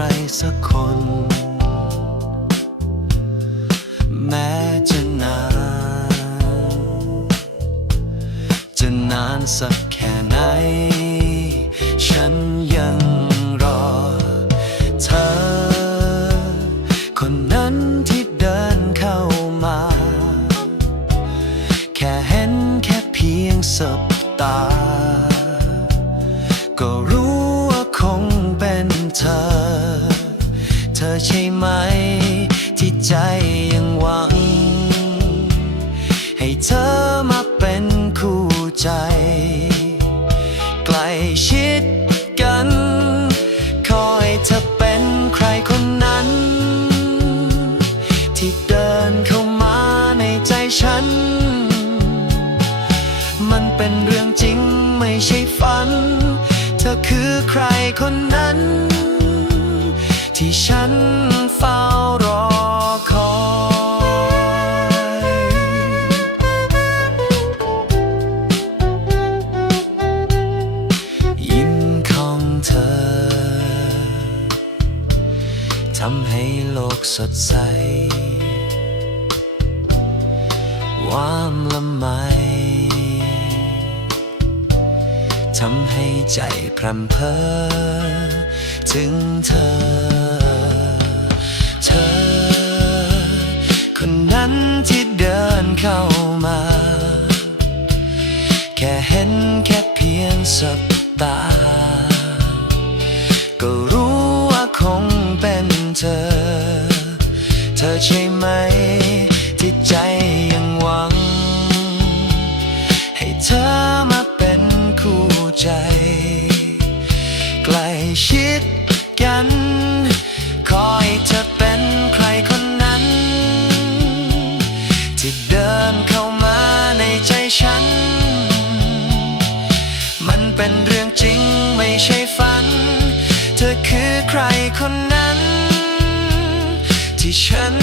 ใครสักคน แม้จะนาน จะนานสักแค่ไหน ฉันยังรอเธอ คนนั้นที่เดินเข้ามา แค่เห็นแค่เพียงสบตา ใช่ไหม ที่ใจยังหวัง ให้เธอมาเป็นคู่ใจ ใกล้ชิดกัน คอยเธอเป็นใครคนนั้น ที่เดินเข้ามาในใจฉัน มันเป็นเรื่องจริงไม่ใช่ฝัน เธอคือใครคน ฉันเฝ้ารอคอยยิ้มของเธอทำให้โลกสดใสวามละไมทำให้ใจพรำเพอถึงเธอ เธอ คนนั้นที่เดินเข้ามา แค่เห็นแค่เพียงสบตา ก็รู้ว่าคงเป็นเธอ เธอใช่ไหม ที่ใจยังหวัง ให้เธอมาเป็นคู่ใจ ใกล้ชิดกันขอให้เธอเป็น เป็นเรื่องจริงไม่ใช่ฝัน เธอคือใครคนนั้น ที่ฉัน